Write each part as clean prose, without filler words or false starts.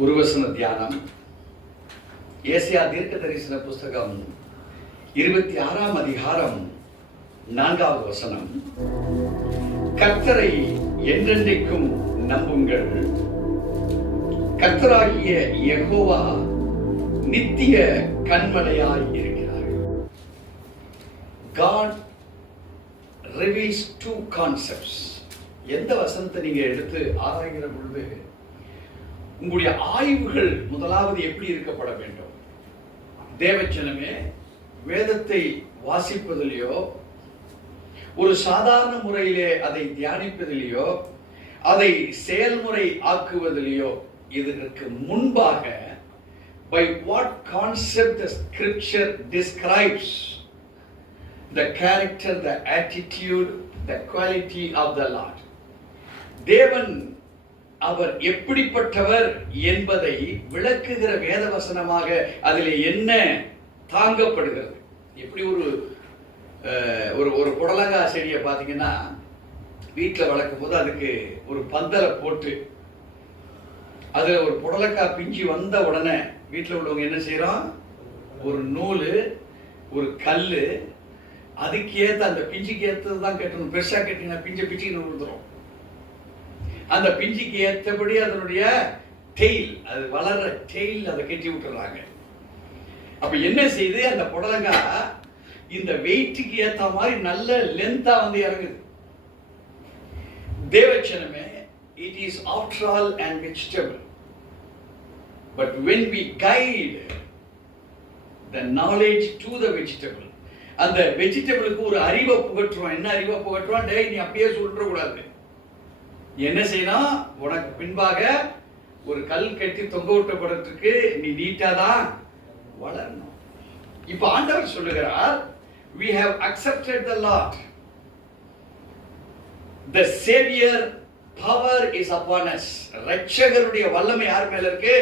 உருவசன தியானம். ஏசாயா தீர்க்க தரிசன புஸ்தகம் 26ஆம் அதிகாரம் 4வது வசனம். கர்த்தரை என்றென்றைக்கும் நம்புங்கள், கர்த்தராகிய யெகோவா நித்திய கண்மலையாய் இருக்கிறார். God reveals two concepts. எந்த வசனத்தை நீங்க எடுத்து ஆராய்கிற பொழுது உங்களுடைய ஆய்வுகள் முதலாவது எப்படி இருக்கப்பட வேண்டும்? தேவச்சனமே, வேதத்தை வாசிப்பதிலேயோ ஒரு சாதாரண முறையிலே அதை தியானிப்பதிலேயோ அதை செயல்முறை ஆக்குவதிலேயோ இதற்கு முன்பாக by what concept the scripture describes the character, the attitude, the quality of the Lord. தேவன் அவர் எப்படிப்பட்டவர் என்பதை விளக்குகிற வேத வசனமாக அதிலே என்ன தாங்கப்படுகிறது? எப்படி ஒரு புடலங்காய் செடியை பார்த்தீங்கன்னா வீட்டில் வளர்க்கும் போது அதுக்கு ஒரு பந்தலை போட்டு அது ஒரு புடலக்காய் பிஞ்சு வந்த உடனே வீட்டில் உள்ளவங்க என்ன செய்யறோம்? ஒரு நூல், ஒரு கல், அதுக்கு ஏற்ற அந்த பிஞ்சுக்கு ஏற்றது தான் கட்டணும். பெருசா கட்டினா பிஞ்சுக்கு நூல் கொடுத்துரும். அந்த பிஞ்சுக்கு ஏற்றபடி அதனுடைய டெயில், அது வளர்ற டெயில் அதை கட்டி விட்டுறாங்க. அப்ப என்ன செய்து அந்த புடலங்காய் இந்த வெயிட்டுக்கு ஏற்ற மாதிரி நல்ல லென்த்தா வந்து இறங்குது. தேவச்சனமே, it is after all an vegetable, but when we guide the knowledge to the vegetable, அந்த வெஜிடபிளுக்கு ஒரு அறிவை புகட்டுறோம். என்ன அறிவை புகட்டுறோம்? டேய், நீ அப்படியே சொல்ற கூடாது. என்ன செய்யணும்? உனக்கு பின்பாக ஒரு கல் கட்டி தொங்க விட்டப்படுறதுக்கு நீ நீட்டா தான் வளரணும். இப்ப ஆண்டவர் சொல்லுகிறார், we have accepted the Lord, the Savior power is upon us. ரட்சகருடைய வல்லமை யார் மேல இருக்கு?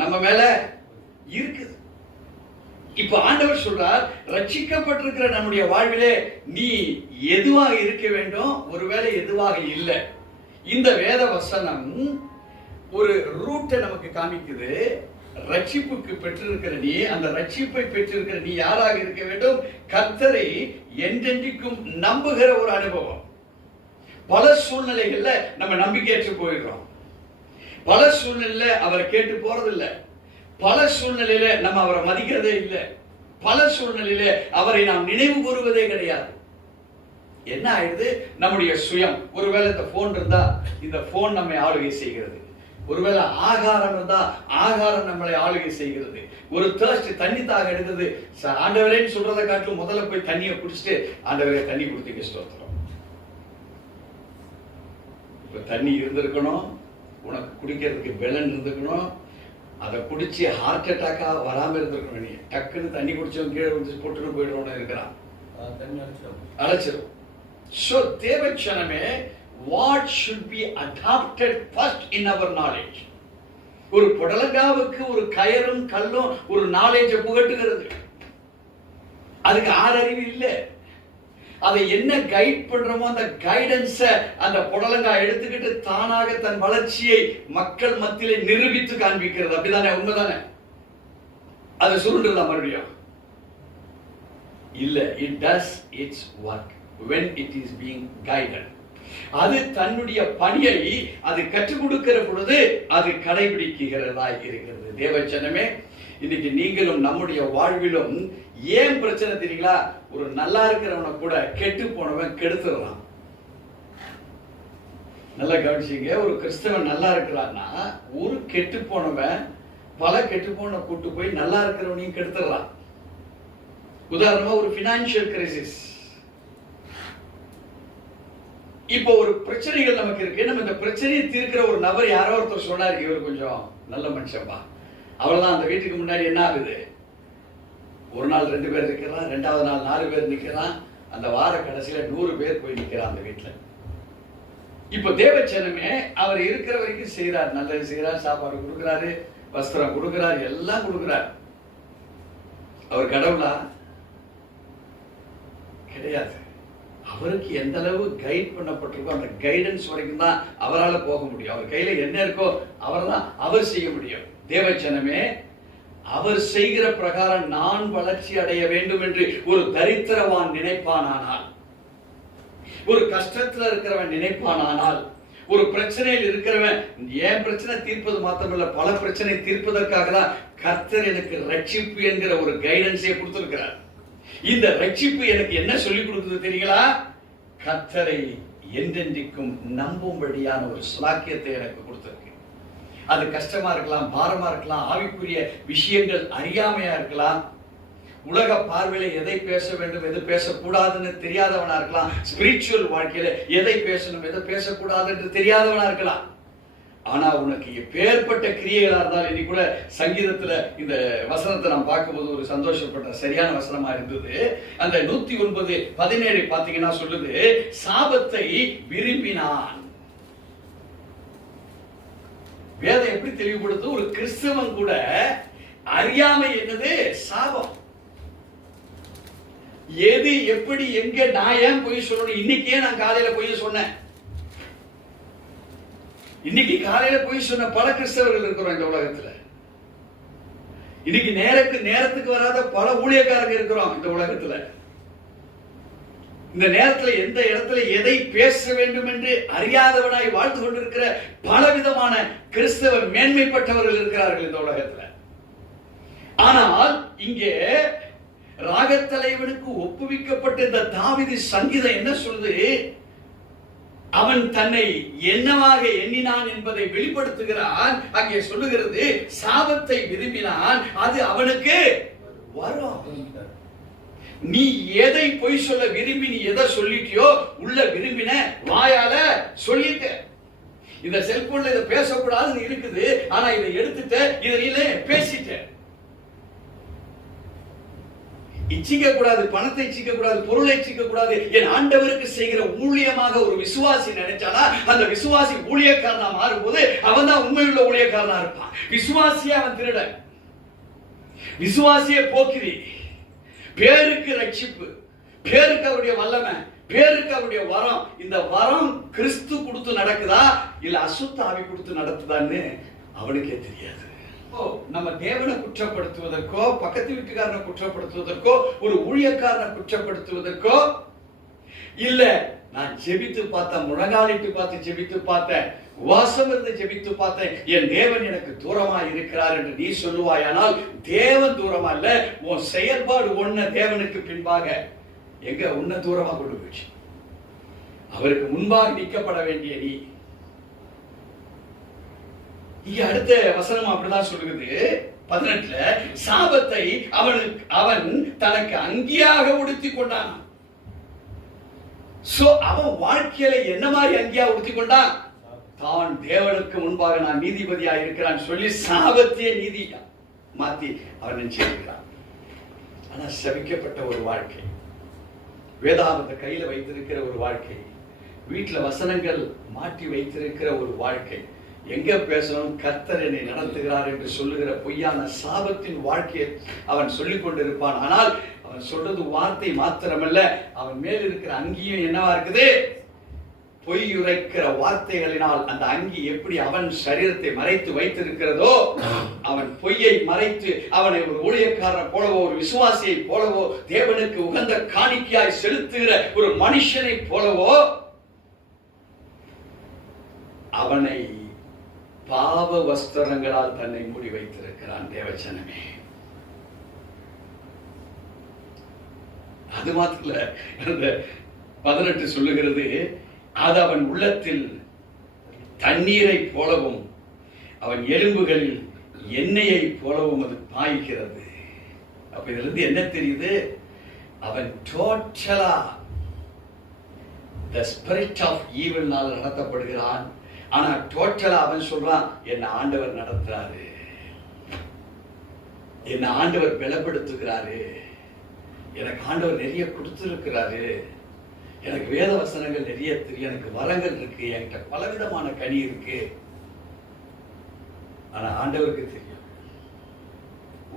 நம்ம மேல இருக்குது. இப்ப ஆண்டவர் சொல்றார், ரட்சிக்கப்பட்டிருக்கிற நம்முடைய வாழ்விலே நீ எதுவாக இருக்க வேண்டும்? ஒருவேளை எதுவாக இல்லை. இந்த வேத வசனம் ஒரு ரூட்டை நமக்கு காமிக்குது. ரட்சிப்புக்கு பெற்றிருக்கிற நீ, அந்த ரட்சிப்பை பெற்றிருக்கிற நீ யாராக இருக்க வேண்டும்? கர்த்தரை என்றென்றைக்கும் நம்புகிற ஒரு அனுபவம். பல சூழ்நிலைகள்ல நம்ம நம்பிக்கையற்று போயிடுறோம். பல சூழ்நிலையில அவரை கேட்டு போறதில்லை. பல சூழ்நிலையில நம்ம அவரை மதிக்கிறதே இல்லை. பல சூழ்நிலையில அவரை நாம் நினைவு கூறுவதே கிடையாது. என்ன ஆயிடுது? நம்முடைய சுயம். ஒருவேளை இந்த போன் இருந்தா இந்த போன் நம்மை ஆளுகை செய்கிறது. ஒருவேளை ஆகாரம் இருந்தா ஆகாரம் நம்மளை ஆளுகை செய்கிறது. ஒரு thirst, தண்ணி தாக எடுக்கிறது. ஆண்டவரேன்னு சொல்றதை காட்டிலும் முதல்ல போய் தண்ணியை குடிச்சிட்டு ஆண்டவரே தண்ணி கொடுத்தீங்க ஸ்தோத்திரம். இப்ப தண்ணி இருந்திருக்கணும், உனக்கு குடிக்கிறதுக்கு பெலன் இருந்திருக்கணும், அதை குடிச்சு ஹார்ட் அட்டாக்கா வராம இருந்திருக்கணும். நீ டக்குன்னு தண்ணி குடிச்சவன் கீழே வந்து போட்டுன்னு போயிடுவோம்னு இருக்கிறான், அழைச்சிடும். So தேவச்சனமே, what should be adopted first in our knowledge? ஒரு புடலங்காவுக்கு ஒரு கயரும் கல்லும் ஒரு நாலேஜை புகட்டுகிறது. அதுக்கு ஆறறிவு இல்லை. அதை என்ன கைட் பண்றோமோ அந்த கைடன்ஸ அந்த புடலங்காய் எடுத்துக்கிட்டு தானாக தன் வளர்ச்சியை மக்கள் மத்தியிலே நிரூபித்து காண்பிக்கிறது. அப்படிதானே? உண்மைதானே? அது சுருண்டுதான் மறுபடியும் இல்ல. it does its work when it is being guided. அது தன்னுடைய பணியை அது கற்றுக் கொடுக்கிற பொழுது அது கடைபிடிக்கிறதா இருக்கிறது. தேவச்சனமே, இன்னைக்கு நீங்களும் நம்முடைய வாழ்விலும் ஏன் பிரச்சனை தெரியுங்களா? ஒரு நல்லா இருக்கிறவனை கூட கெட்டு போனவன் கெடுத்துறான். நல்லா கவனிச்சீங்க. ஒரு கிறிஸ்தவன் நல்லா இருக்கிறான்னா ஒரு கெட்டு போனவன் பல கெட்டு போன கூட்டு போய் நல்லா இருக்கிறவனையும் கெடுத்துறான். உதாரணமா ஒரு பினான்சியல் கிரைசிஸ். இப்போ ஒரு பிரச்சனைகள் நமக்கு இருக்கு. நம்ம இந்த பிரச்சனையை தீர்க்கிற ஒரு நபர் யாரோ ஒருத்தர் சொன்னார், இவர் கொஞ்சம் நல்ல மனுஷன்பா. அவ்வளவுதான். அந்த வீட்டுக்கு முன்னாடி என்ன ஆகுது? ஒரு நாள் 2 பேர் நிற்கிறான், 2வது நாள் 4 பேர் நிற்கிறான், அந்த வார கடைசியில 100 பேர் போய் நிற்கிறான் அந்த வீட்டுல. இப்ப தேவச்சனமே, அவர் இருக்கிற வரைக்கும் செய்யறார், நல்லது செய்யறார், சாப்பாடு கொடுக்கிறாரு, வஸ்திரம் கொடுக்கிறார், எல்லாம் கொடுக்கிறார். அவர் கடவுளா? கிடையாது. அவருக்கு எந்த அளவு கைட் பண்ணப்பட்டிருக்கோ அந்த கைடன்ஸ் வரைக்கும் தான் அவரால் போக முடியும். அவர் கையில என்ன இருக்கோ அவர் செய்ய முடியும். தேவச்சனமே, அவர் செய்கிற பிரகாரம் நான் வளர்ச்சி அடைய வேண்டும் என்று ஒரு தரித்திரவான் நினைப்பானால், ஒரு கஷ்டத்துல இருக்கிறவன் நினைப்பானால், ஒரு பிரச்சனையில் இருக்கிறவன் ஏன் பிரச்சனை தீர்ப்பது மாத்திரமல்ல பல பிரச்சனை தீர்ப்பதற்காக தான் கர்த்தர் எனக்கு ரட்சிப்பு என்கிற ஒரு கைடன்ஸை கொடுத்திருக்கிறார். இந்த ரட்சிப்பு எனக்கு என்ன சொல்லிக் கொடுக்குது தெரியுங்களா? கர்த்தரை என்றென்றைக்கும் நம்பும்படியான ஒரு ஸ்லாக்கியத்தை எனக்கு கொடுத்திருக்கு. அது கஷ்டமா இருக்கலாம், பாரமா இருக்கலாம், ஆவிக்குரிய விஷயங்கள் அறியாமையா இருக்கலாம், உலக பார்வையில எதை பேச வேண்டும் எது பேசக்கூடாதுன்னு தெரியாதவனா இருக்கலாம், ஸ்பிரிச்சுவல் வாழ்க்கையில எதை பேசணும் எதை பேசக்கூடாது என்று தெரியாதவனா இருக்கலாம். ஆனா உனக்கு எப்பேற்பட்ட கிரியைகளா இருந்தால், இன்னைக்கு கூட சங்கீதத்துல இந்த வசனத்தை நான் பார்க்கும்போது ஒரு சந்தோஷப்பட்ட சரியான வசனமா இருந்தது. அந்த 109:17 பாத்தீங்கன்னா சொல்லுது, சாபத்தை விரும்பினான். வேதம் எப்படி தெளிவுபடுத்து? ஒரு கிறிஸ்தவன் கூட அறியாமை என்னது? சாபம். எது எப்படி எங்க நான் ஏன் பொய் சொல்லணும்? இன்னைக்கே நான் காலையில பொய் சொன்னேன். இன்னைக்கு காலையில பொய் சொன்ன பல கிறிஸ்தவர்கள் இருக்கிறோம் இந்த உலகத்துல. இன்னைக்கு நேரத்துக்கு வராத பல ஊழியக்காரங்க இருக்கிறோம் இந்த உலகத்துல. இந்த நேரத்துல எந்த இடத்துல எதை பேச வேண்டும் என்று அறியாதவனாய் வாழ்ந்து கொண்டிருக்கிற பலவிதமான கிறிஸ்தவர் மேன்மைப்பட்டவர்கள் இருக்கிறார்கள் இந்த உலகத்துல. ஆனால் இங்கே ராகத்தலைவனுக்கு ஒப்புவிக்கப்பட்ட இந்த தாவீது சங்கீதம் என்ன சொல்லுது? அவன் தன்னை என்னவாக எண்ணினான் என்பதை வெளிப்படுத்துகிறான். அங்கே சொல்லுகிறது, சாபத்தை விரும்பினான், அது அவனுக்கு வரும். நீ எதை பொய் சொல்ல விரும்பி நீ எதை சொல்லிட்டியோ உள்ள விரும்பின வாயால சொல்லிட்ட. இந்த செல்போன்ல இதை பேசக்கூடாதுன்னு இருக்குது, ஆனா இதை எடுத்துட்ட, இதை நீ பேசிட்ட. இச்சிக்க கூடாது, பணத்தை இச்சிக்க கூடாது, பொருளை இச்சிக்க கூடாது. என் ஆண்டவருக்கு செய்கிற ஊழியமாக ஒரு விசுவாசி நினைச்சானா, அந்த விசுவாசி ஊழியக்காரனா மாறும்போது அவன் தான் உண்மையுள்ள ஊழியக்காரனா இருப்பான். விசுவாசியே அவன் திருடன், விசுவாசியே போக்கிரி. பேருக்கு ரட்சிப்பு, பேருக்கு அவருடைய வல்லமை, பேருக்கு அவருடைய வரம். இந்த வரம் கிறிஸ்து கொடுத்து நடக்குதா இல்ல அசுத்த ஆவி கொடுத்து நடத்துதான்னு அவனுக்கே தெரியாது. நம்ம தேவனை குற்றப்படுத்துவதற்கோ, பக்கத்து வீட்டுக்காரனை குற்றப்படுத்துவதற்கோ, ஒரு ஊழியக்காரனை குற்றப்படுத்துவதற்கோ இல்ல, நான் ஜெபித்து பார்த்தேன், முழங்காலிட்டு பார்த்து ஜெபித்து பார்த்தேன், உபவாசம் இருந்து ஜெபித்து பார்த்தேன், என் தேவன் எனக்கு தூரமா இருக்கிறார் என்று நீ சொல்லுவாயானால் தேவன் தூரமா இல்ல, உன் செயல்பாடு ஒன்ன தேவனுக்கு பின்பாக எங்க உன்ன தூரமா கொண்டு போச்சு. அவருக்கு முன்பாக நிற்கப்பட வேண்டிய நீ. இங்க அடுத்த வசனம் அப்படிதான் சொல்லுகிறது 18ல, சாபத்தை அவன் தனக்கு அங்கியாக உடுத்தி கொண்டான். அவன் வாழ்க்கையில என்ன மாதிரி அங்கியா உடுத்தி கொண்டான்? தான் தேவனுக்கு முன்பாக நான் நீதிபதியா இருக்கிறான் சொல்லி சாபத்தையே நீதியா மாத்தி அவன் நினைச்சிருக்கிறான். ஆனா சபிக்கப்பட்ட ஒரு வாழ்க்கை, வேதாகமத்தை கையில வைத்திருக்கிற ஒரு வாழ்க்கை, வீட்டுல வசனங்கள் மாற்றி வைத்திருக்கிற ஒரு வாழ்க்கை, எங்க பேசணும் கர்த்தர் என்னை நடத்துகிறார் என்று சொல்லுகிற பொய்யான சாபத்தின் வாழ்க்கையை அவன் சொல்லிக் கொண்டிருப்பான். ஆனால் அவன் சொல்றது வார்த்தை மாத்திரமல்ல, அவன் மேல் இருக்கிற அங்கியும் என்னவா இருக்குது? பொய் உரைக்கிற வார்த்தைகளினால் அந்த அங்கி எப்படி அவன் சரீரத்தை மறைத்து வைத்திருக்கிறதோ, அவன் பொய்யை மறைத்து அவனை ஒரு ஊழியக்காரனை போலவோ, ஒரு விசுவாசியை போலவோ, தேவனுக்கு உகந்த காணிக்கையாய் செலுத்துகிற ஒரு மனுஷனை போலவோ அவனை பாவ வஸ்திரங்களால் தன்னை மூடி வைத்திருக்கிறான் தேவச்சனமே. அது மாத்திர 18 சொல்லுகிறது, அது அவன் உள்ளத்தில் தண்ணீரை போலவும் அவன் எலும்புகளில் எண்ணெயை போலவும் அது பாய்கிறது. அப்ப இதுல இருந்து என்ன தெரியுது? அவன் டோட்டலா the spirit of evil நால நடத்தப்படுகிறான். ஆனா டோட்டலா அவன் சொல்றான், என்ன ஆண்டவர் நடத்துறாரு, என்ன ஆண்டவர் பலப்படுத்துகிறாரு, எனக்கு ஆண்டவர் நிறைய கொடுத்திருக்கிறாரு, எனக்கு வேத வசனங்கள் நிறைய தெரியும், எனக்கு வரங்கள் இருக்கு, என்கிட்ட பலவிதமான கனி இருக்கு. ஆனா ஆண்டவருக்கு தெரியும்,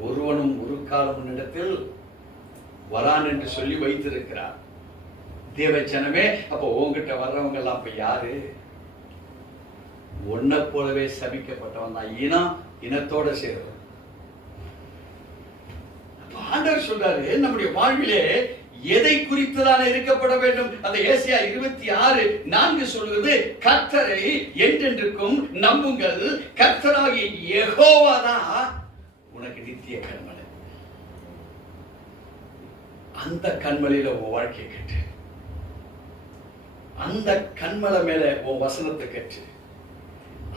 ஒருவனும் ஒரு காலம் இடத்தில் வரான் என்று சொல்லி வைத்திருக்கிறார். தேவச்சனமே, அப்போ உங்ககிட்ட வர்றவங்க எல்லாம் இப்ப யாரு? உன்னை போலவே சபிக்கப்பட்டவன் தான். இனத்தோட சேர்றது. ஆண்டவர் சொல்றாரு, நம்முடைய வாழ்விலே எதை குறித்துதான் இருக்கப்பட வேண்டும்? அந்த ஏசாயா 26:4 சொல்கிறது, கர்த்தரை என்றென்றுக்கும் நம்புங்கள், கர்த்தராகிய யெகோவா தான் உனக்கு நித்திய கன்மலை. அந்த கன்மலையில உன் வாழ்க்கையை கட்டு, அந்த கன்மலை மேல உன் வசனத்தை கட்டு,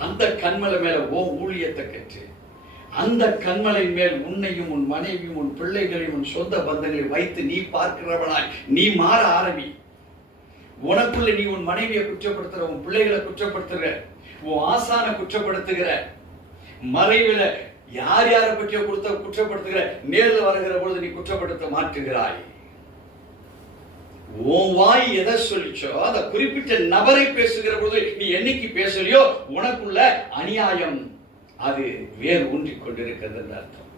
அந்த கன்மலை மேல உன் ஊழியத்தை கட்டு, அந்த கண்மலை மேல் உன்னையும் உன் மனைவியும் உன் பிள்ளைகளையும் உன் சொந்த பந்தங்களை வைத்து நீ பார்க்கிறவனாய் நீ மாற ஆரம்பி. உனக்குள்ள நீ உன் மனைவியை குற்றப்படுத்துற, உன் பிள்ளைகளை குற்றப்படுத்துகிற, உன் ஆசான குற்றப்படுத்துகிற, மறைவில யார் யாரை பற்றியோ குற்றப்படுத்துகிற, நேரில் வருகிற பொழுது நீ குற்றப்படுத்த மாற்றுகிறாய். உன் வாய் எதை சொல்லிச்சோ அந்த குறிப்பிட்ட நபரை பேசுகிற பொழுது நீ என்னைக்கு பேசலையோ உனக்குள்ள அநியாயம் அது வேறு ஊன்றிக் கொண்டிருக்கிறது என்று அர்த்தம்.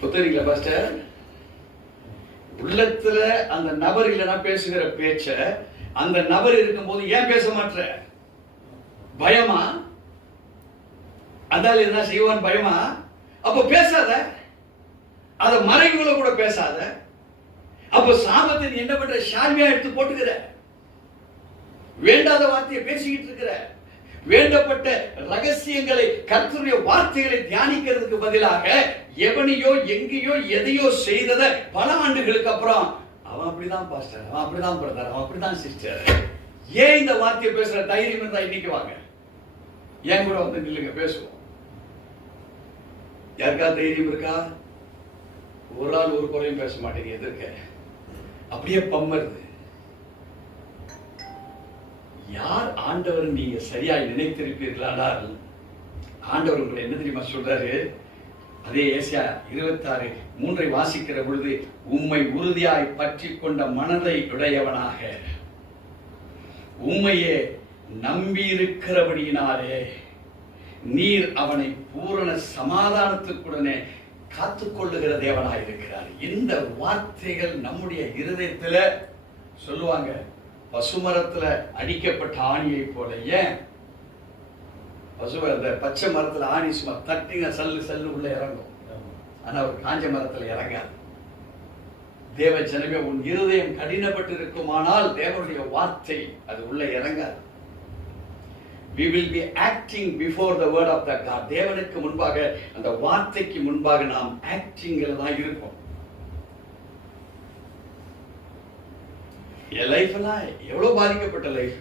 புத்தகங்களா பாஸ்டர்? உள்ளத்துல அந்த நபர் இல்லைன்னா பேசுகிற பேச்ச அந்த நபர் இருக்கும் போது ஏன் பேச மாட்ட? பயமா? அதால என்ன செய்வான்? பயமா? அப்ப பேசாத, அத மறைவுல கூட பேசாத. அப்ப சாபத்தை என்ன பண்ற? ஷால்வியா எடுத்து போட்டுக்கிற, வேண்டாத வார்த்தையை பேசிக்கிட்டு இருக்கிற, வேண்டப்பட்ட ரகசியங்களை கர்த்தருடைய வார்த்தைகளை தியானிக்கிறதுக்கு பதிலாக எவனையோ எங்கேயோ எதையோ செய்தத பல ஆண்டுகளுக்கு அப்புறம் அவன் அப்படிதான் பாஸ்டர், அவன் அப்படிதான் பிரதர், அவன் அப்படிதான் சிஸ்டர். ஏன் இந்த வார்த்தையை பேசுற தைரியம் இருந்தா இன்னைக்கு வாங்க, ஏன் கூட வந்து நில்லுங்க, பேசுவோம். யாருக்கா தைரியம் இருக்கா? ஒரு ஆள் ஒரு குறையும் பேச மாட்டேங்க, எதிர்க்க அப்படியே பம்மருது. யார் ஆண்டவர் நீங்க சரியாய் நினைத்திருப்பீர்களானால் ஆண்டவர் உங்களை என்ன தெரியுமா சொல்றாரு? அதே ஏசாயா 26:3 வாசிக்கிற பொழுது, உம்மை உறுதியாய் பற்றி கொண்ட மனதை உடையவனாக உம்மையே நம்பியிருக்கிறபடியினாலே நீர் அவனை பூரண சமாதானத்துக்குடனே காத்துக்கொள்ளுகிற தேவனாய் இருக்கிறார். இந்த வார்த்தைகள் நம்முடைய இருதயத்துல சொல்லுவாங்க, பசுமரத்துல அடிக்கப்பட்ட ஆணியை போல. ஏன் பசுமரத்தை பச்சை மரத்துல ஆணி சும்மா தட்டிங்க சல்லு சல்லு உள்ள இறங்கும், ஆனா ஒரு காஞ்ச மரத்துல இறங்காது. தேவ ஜனமே, உன் இருதயம் கடினப்பட்டு இருக்குமானால் தேவனுடைய வார்த்தை அது உள்ள இறங்காது. We will be acting before the word of the God. தேவனுக்கு முன்பாக, அந்த வார்த்தைக்கு முன்பாக நாம் ஆக்டிங்ல தான் இருப்போம். என் லைஃப்லாம் எவ்வளவு பாதிக்கப்பட்ட லைஃப்,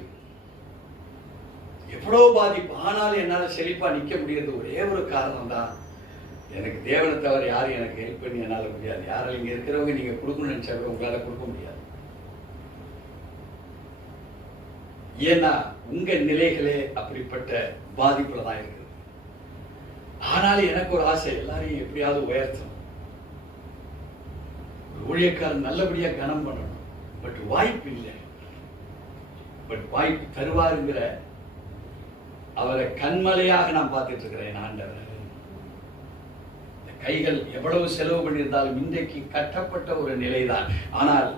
எவ்வளவு பாதிப்பு. ஆனாலும் என்னால செழிப்பா நிக்க முடியாது ஒரே ஒரு காரணம் தான், எனக்கு தேவனை தவிர யாரும் எனக்கு ஹெல்ப் பண்ணி என்னால முடியாது. யாரும் இங்க இருக்கிறவங்க நீங்க கொடுக்கணும்னு நினைச்சா உங்களால கொடுக்க முடியாது. ஏன்னா உங்க நிலைகளே அப்படிப்பட்ட பாதிப்புல தான் இருக்குது. ஆனாலும் எனக்கு ஒரு ஆசை, எல்லாரையும் எப்படியாவது உயர்த்தணும், ஊழியக்காரன் நல்லபடியா கனம் பண்ணணும். பட் வாய்ப்பு இல்லை. பட் வாய்ப்பு தருவாருங்கிற அவரை கண்மலையாக நான் பார்த்துட்டு இருக்கிறேன். ஆண்டவர் கைகள் எவ்வளவு செலவு பண்ணியிருந்தாலும் இன்றைக்கு கட்டப்பட்ட ஒரு நிலைதான். ஆனால்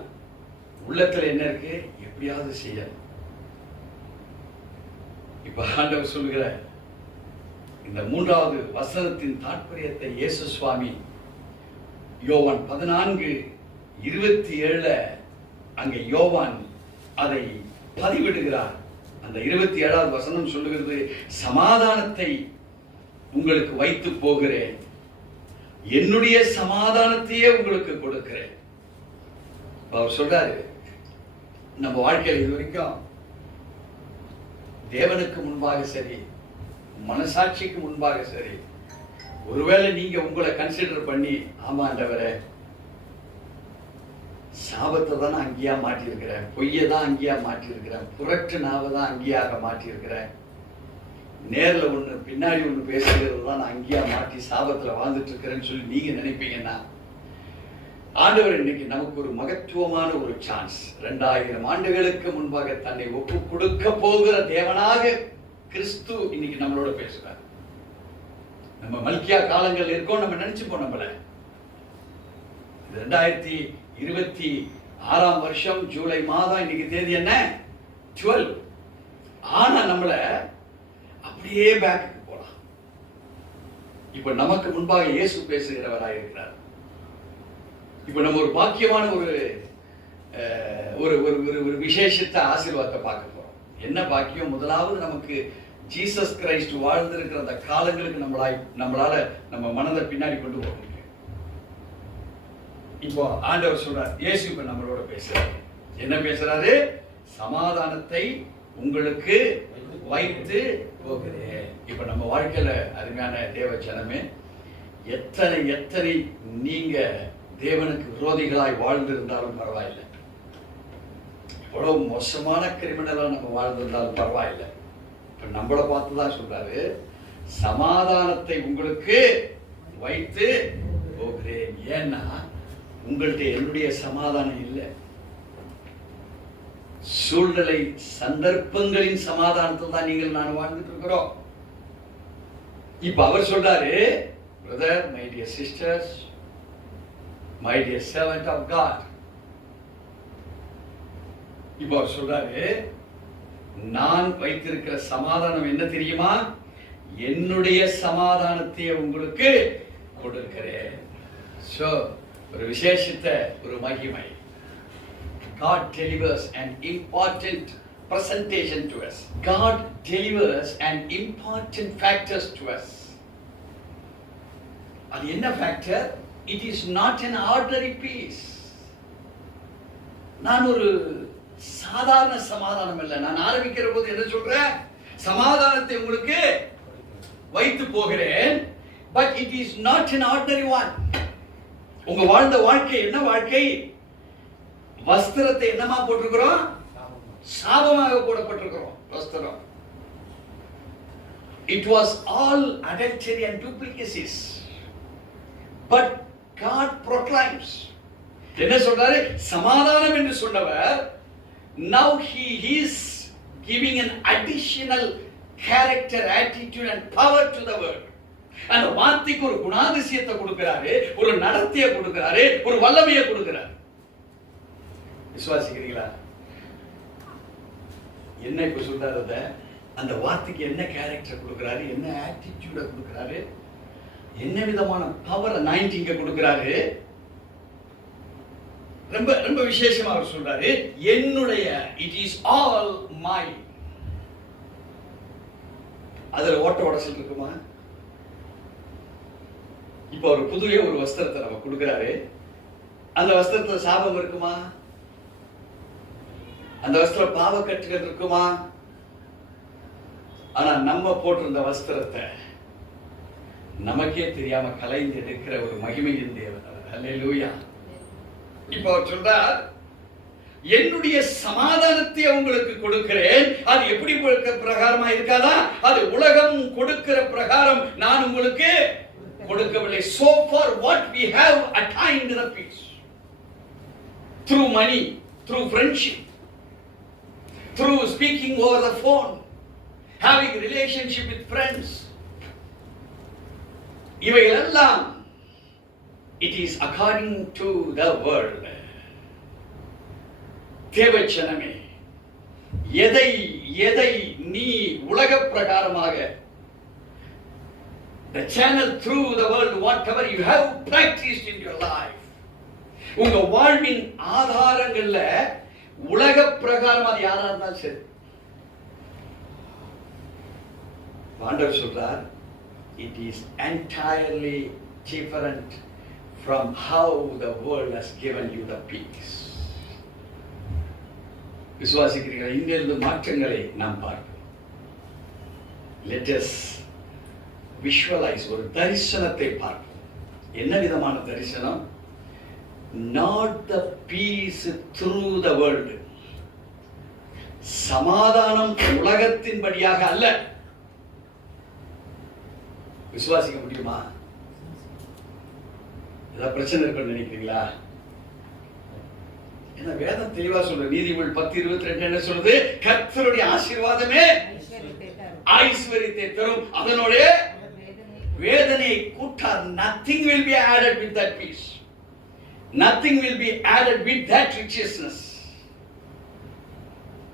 உள்ளத்துல என்ன இருக்கு? எப்படியாவது செய்யணும். இப்ப ஆண்டவர் சொல்லுகிற இந்த 3வது வசனத்தின் தாற்பயத்தை இயேசு சுவாமி யோவான் 14:27 அங்கே யோவான் அதை பதிவிடுகிறார். அந்த 27வது வசனம் சொல்லுகிறது, சமாதானத்தை உங்களுக்கு வைத்து போகிறேன், என்னுடைய சமாதானத்தையே உங்களுக்கு கொடுக்கிறேன். அவர் சொல்றாரு, நம்ம வாழ்க்கையில் இது வரைக்கும் தேவனுக்கு முன்பாக சரி, மனசாட்சிக்கு முன்பாக சரி, ஒருவேளை நீங்க உங்களை கன்சிடர் பண்ணி, ஆமாண்டவரே சாபத்தை தான் அங்கேயா மாற்றிருக்கிறேன், பொய்யை தான் அங்கேயா மாற்றிருக்கிறேன், புரட்டு நாவை தான் அங்கேயாக மாற்றிருக்கிறேன், நேர்ல ஒண்ணு பின்னாடி ஒண்ணு பேசுகிறது தான் நான் அங்கேயா மாற்றி சாபத்துல வாழ்ந்துட்டு இருக்கிறேன்னு சொல்லி நீங்க நினைப்பீங்கன்னா, ஆண்டவர் இன்னைக்கு நமக்கு ஒரு மகத்துவமான ஒரு சான்ஸ். 2000 ஆண்டுகளுக்கு முன்பாக தன்னை ஒப்பு கொடுக்க போகிற தேவனாக கிறிஸ்து இன்னைக்கு நம்மளோட பேசுறார். நம்ம மல்கியா காலங்கள் இருக்கோம் நம்ம நினைச்சுப்போம். நம்மள 2022 6ஆம் வருஷம் ஜூலை மாதம், இன்னைக்கு தேதி என்ன 12. ஆனா நம்மள அப்படியே பேக்குக்கு போலாம். இப்ப நமக்கு முன்பாக இயேசு பேசுகிறவராய் இருக்கிறார். இப்ப நம்ம ஒரு பாக்கியமான ஒரு ஒரு விசேஷித்த ஆசீர்வாதத்தை பார்க்க போறோம். என்ன பாக்கியம்? முதலாவது நமக்கு ஜீசஸ் கிரைஸ்ட் வாழ்ந்திருக்கிற அந்த காலங்களுக்கு நம்மளால நம்ம மனதை பின்னாடி கொண்டு போக முடியும். இப்போ ஆண்டவர் சொல்றார், இயேசு இப்ப நம்மளோட பேசுறாரு. என்ன பேசுறாரு? சமாதானத்தை உங்களுக்கு வைத்து போகிறேன். இப்ப நம்ம வாழ்க்கையில அருமையான தேவ ஜனமே, எத்தனை எத்தனை நீங்க தேவனுக்கு விரோதிகளாய் வாழ்ந்திருந்தாலும் பரவாயில்லை, எவ்வளவு மோசமான கிரிமினலா நம்ம வாழ்ந்திருந்தாலும் பரவாயில்லை, இப்ப நம்மளை பார்த்துதான் சொல்றாரு, சமாதானத்தை உங்களுக்கு வைத்து போகிறேன். ஏன்னா உங்கள்கிட்ட என்னுடைய சமாதானம் இல்லை, சூழ்நிலை சந்தர்ப்பங்களின் சமாதானத்தில் தான் நீங்கள் நான் வாழ்ந்துட்டு இருக்கிறோம். இப்ப அவர் சொல்றாரு, brother, my dear sisters, my dear servant of God. இப்ப அவர் சொல்றாரு, நான் வைத்திருக்கிற சமாதானம் என்ன தெரியுமா? என்னுடைய சமாதானத்தை உங்களுக்கு கொடுக்கிறேன். சோ ஒரு விசேஷித்த ஒரு மகிமை. God delivers an important presentation to us. God delivers an important factors to us. அது என்ன factor? It is not an ordinary peace. நான் ஒரு சாதாரண சமாதானம் இல்லை. நான் ஆரம்பிக்கிற போது என்ன சொல்றேன்? சமாதானத்தை உங்களுக்கு வைத்து போகிறேன். But it is not an ordinary one. உங்க வாழ்ந்த வாழ்க்கை என்ன வாழ்க்கை? வஸ்திரத்தை என்னமா போட்டிருக்கிறோம்? சாபமாக போடப்பட்டிருக்கிறோம் வஸ்திரம். It was all adultery and duplicacies. But God proclaims. என்ன சொல்றாரு? சமாதானம் என்று சொன்னவர் now he is giving an additional character, attitude and power to the word. அந்த வார்த்தைக்கு ஒரு குணாதிசயத்தை கொடுக்கிறாரு, ஒரு நடத்தையை கொடுக்கிறாரு, ஒரு வல்லமையை கொடுக்கிறாரு. விசுவாசிக்கிறீங்களா? என்ன இப்ப சொல்றாரு? அந்த வார்த்தைக்கு என்ன கேரக்டர் கொடுக்கிறாரு, என்ன ஆட்டிடியூட கொடுக்கிறாரு, என்ன விதமான பவர் அனாயிண்டிங்க கொடுக்கிறாரு. ரொம்ப ரொம்ப விசேஷமா அவர் சொல்றாரு, என்னுடைய, இட் இஸ் ஆல் மை. அதுல ஓட்ட உடசல் இருக்குமா? இப்ப ஒரு புதிய ஒரு வஸ்திரத்தை நம்ம கொடுக்கிறாரு, அந்த வஸ்திரத்துல சாபம் இருக்குமா? அந்த வஸ்திரம் பாவக்கட்டுகள் இருக்குமா? ஆனா நம்ம போட்டிருந்த வஸ்திரத்தை நமக்கே தெரியாம கலைந்து எடுக்கிற ஒரு மகிமையின் தேவன். அல்லேலூயா. இப்ப அவர் சொல்றார், என்னுடைய சமாதானத்தை உங்களுக்கு கொடுக்கிறேன். அது எப்படி பிரகாரமா இருக்காதா? அது உலகம் கொடுக்கிற பிரகாரம் நான் உங்களுக்கு கொடுக்கவில்லை. So far what we have attained the peace through money, through friendship, through speaking over the phone, having a relationship with friends, இவையெல்லாம் it is according to the world. தேவச்சனமே, எதை எதை நீ உலக பிரகாரமாக, the channel through the world, whatever you have practiced in your life, உங்க வாழ்வின் ஆதாரங்கள்ல உலக பிரகாரம் அது யாரா இருந்தாலும் சரி, ஆண்டவர் சொல்றார், it is entirely different from how the world has given you the peace. விசுவாசிக்கிறீர்கள்? இங்கிருந்து மாற்றங்களை நாம் பார்ப்போம். Let us visualize, ஒரு தரிசனத்தை பார்ப்போம். என்ன விதமான தரிசனம்? Not the peace through the world. சமாதானம் உலகத்தின்படியாக அல்ல. விசுவாசிக்க முடியுமா? ஏதாவது பிரச்சனை இருக்குன்னு நினைக்கிறீங்களா? என்ன வேதம் தெளிவா சொல்றது? நீதிமொழி 10:22 என்ன சொல்றது? கர்த்தருடைய ஆசீர்வாதமே ஐஸ்வரியத்தை தரும், அதனோட வேதனை கூட்டார். nothing will be added with that peace. Nothing will be added with that righteousness.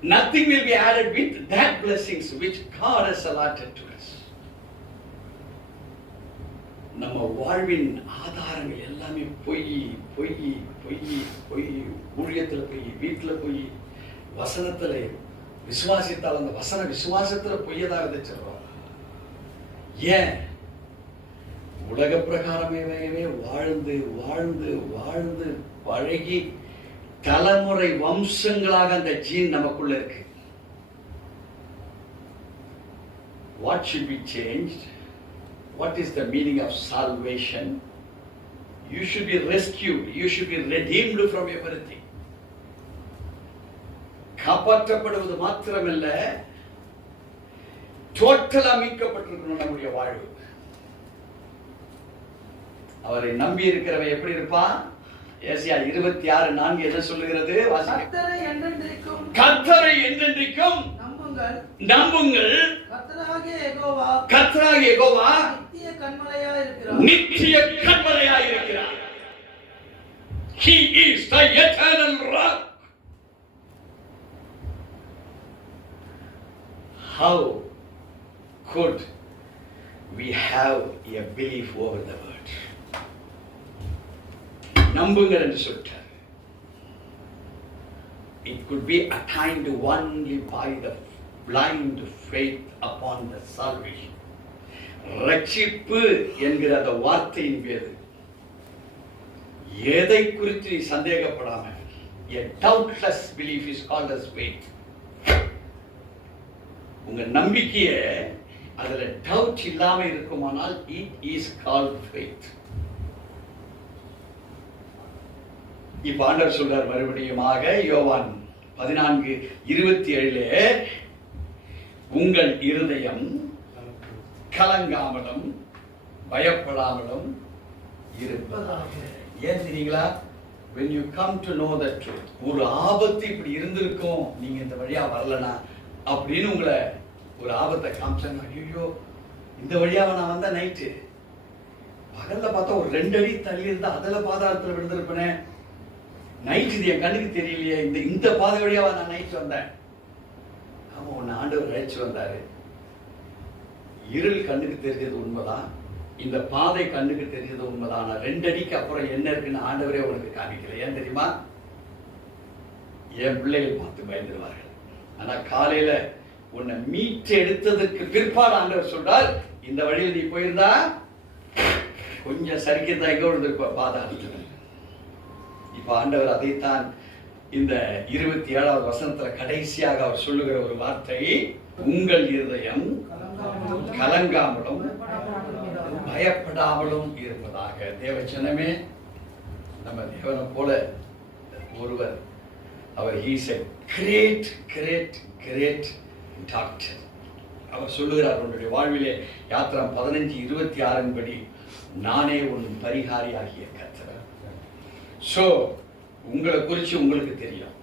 Nothing will be added with that blessings which God has allotted to us. நம்ம வாழ்வின் ஆதாரங்கள் எல்லாமே பொய் பொய் பொய் பொய். ஊழியத்துல பொய், வீட்டுல பொய், வசனத்துல விசுவாசித்தால் அந்த வசன விசுவாசத்துல பொய்யதாக சொல்றோம். ஏன்? உலக பிரகாரமே வாழ்ந்து வாழ்ந்து வாழ்ந்து பழகி தலைமுறை வம்சங்களாக அந்த ஜீன் நமக்குள்ள இருக்கு. What should be changed? What is the meaning of salvation? You should be rescued. You should be redeemed from everything. காப்பாற்றப்படுவது மாத்திரமல்ல, டோட்டலா மீட்கப்பட்டிருக்கணும் நம்முடைய வாழ்வு. அவரை நம்பி இருக்கிறவன் எப்படி இருப்பான்? ஏசாயா 26:4 என்ன சொல்லுகிறது? கர்த்தரை என்றென்றைக்கும் நம்புங்கள். கர்த்தராகிய யெகோவா நித்திய கன்மலையாய் இருக்கிறார். He is the eternal rock. How could we have a belief over the word? நம்புங்கள் என்று சொல்லிட்டார். It could be attained only by the blind faith upon the salvation. ரட்சிப்பு என்கிற அந்த வார்த்தையின் பேரு எதை குறித்து நீ சந்தேகப்படாம, a doubtless belief is called as faith. உங்க நம்பிக்கைய அதுல டவுட் இல்லாம இருக்குமானால் it is called faith. இப்ப ஆண்டவர் சொல்றார் மறுபடியுமாக யோவான் 14:27 உங்கள் இருதயம் கலங்காமலும் பயப்படாமலும் இருப்பதாக. ஏன் தெரியுங்களா? when you come to know the truth, ஒரு ஆபத்து இப்படி இருந்திருக்கும், நீங்க இந்த வழியா வரலனா அப்படின்னு உங்களை ஒரு ஆபத்தை காமிச்சாங்க. ஐயோ, இந்த வழியாக நான் வந்தா நைட்டு, பகல்ல பார்த்தா ஒரு 2 அடி தள்ளி இருந்தா அதுல பாதாளத்துல விழுந்திருப்பேனே, நைட் இது என் கண்ணுக்கு தெரியலையே, இந்த பாதை வழியாவா நான் நைட் வந்தேன். ஆமா, உன்னை ஆண்டவர் அழைச்சு வந்தாரு. இருள் கண்ணுக்கு தெரிஞ்சது உண்மைதான், இந்த பாதை கண்ணுக்கு தெரிஞ்சது உண்மைதான். 2 அடிக்கு அப்புறம் என்ன இருக்குன்னு ஆண்டவரே உனக்கு காமிக்கல. ஏன் தெரியுமா? என் பிள்ளைகள் பார்த்து பயந்துருவார்கள். ஆனா காலையில உன்னை மீட்டு எடுத்ததுக்கு பிற்பாடு ஆண்டவர் சொல்றார், இந்த வழியில் நீ போயிருந்தா கொஞ்சம் சரிக்கிறதா எங்க விழுந்திருப்ப பாதாளத்துல. இப்ப ஆண்டவர் அதைத்தான் இந்த 27வது வசனத்துல கடைசியாக அவர் சொல்லுகிற ஒரு வார்த்தை, உங்கள் இருதயம் கலங்காமலும் பயப்படாமலும் இருப்பதாக. தேவச்சனமே, நம்ம தேவனை போல ஒருவர், அவர் he's a great great great doctor. அவர் சொல்லுகிறார் உன்னுடைய வாழ்விலே யாத்திரம் 15:26 படி, நானே உன் பரிகாரி ஆகிய கர்த்தர். சோ உங்களை குறிச்சு உங்களுக்கு தெரியும்,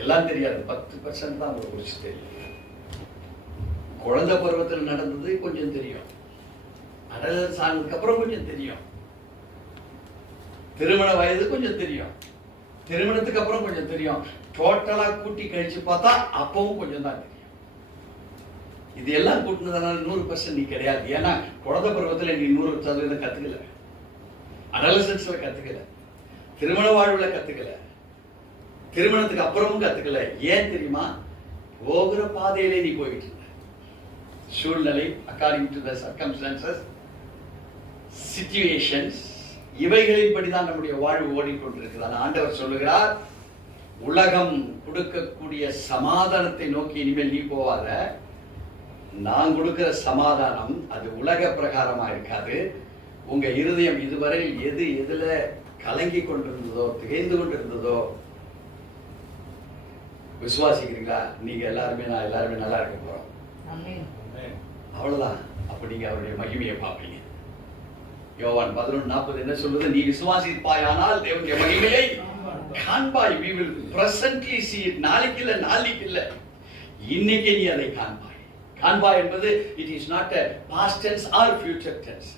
எல்லாம் தெரியாது, 10% தான் உங்களை குறிச்சு தெரியும். குழந்தை பருவத்தில் நடந்தது கொஞ்சம் தெரியும், அடல் சார்ந்ததுக்கு அப்புறம் கொஞ்சம் தெரியும், திருமண வயது கொஞ்சம் தெரியும், திருமணத்துக்கு அப்புறம் கொஞ்சம் தெரியும், டோட்டலா கூட்டி கழிச்சு பார்த்தா அப்பவும் கொஞ்சம் தான் தெரியும். இது எல்லாம் கூட்டினதுனால 100% நீ கிடையாது. ஏன்னா குழந்தை பருவத்தில் நீ 100% கத்துக்கல, அடலசன்ஸ்ல கத்துக்கல, திருமண வாழ்வுல கத்துக்கல, திருமணத்துக்கு அப்புறமும் கத்துக்கல. ஏன் தெரியுமா? போகிற பாதையிலே நீ போயிட்டு இருந்த சூழ்நிலை, according to the circumstances, situations, இவைகளின் படிதான் நம்முடைய வாழ்வு ஓடிக்கொண்டிருக்கிறது. ஆண்டவர் சொல்லுகிறார், உலகம் கொடுக்கக்கூடிய சமாதானத்தை நோக்கி இனிமேல் நீ போவாத, நான் கொடுக்கிற சமாதானம் அது உலக பிரகாரமா இருக்காது. உங்க இருதயம் இதுவரை எதுல கலங்கி கொண்டிருந்ததோ, திகைந்து கொண்டிருந்ததோ, விசுவாசிக்கிறீங்களா? நீங்க எல்லாருமே நான் எல்லாருமே நல்லா இருக்க போறோம், அவ்வளவுதான். அப்ப நீங்க அவருடைய மகிமையை பார்ப்பீங்க. யோவான் 11:40 என்ன சொல்லுது? நீ விசுவாசிப்பாயானால் தேவனுடைய மகிமையை காண்பாய். we will presently see it. நாளைக்கு இல்ல, இன்னைக்கு நீ அதை காண்பாய். காண்பாய் என்பது it is not a past tense or future tense.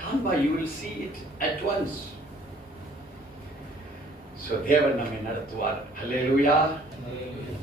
காண்பாய், you will see it at once. தேவன் நம்மை நடத்துவார். அல்லேலூயா. Hallelujah.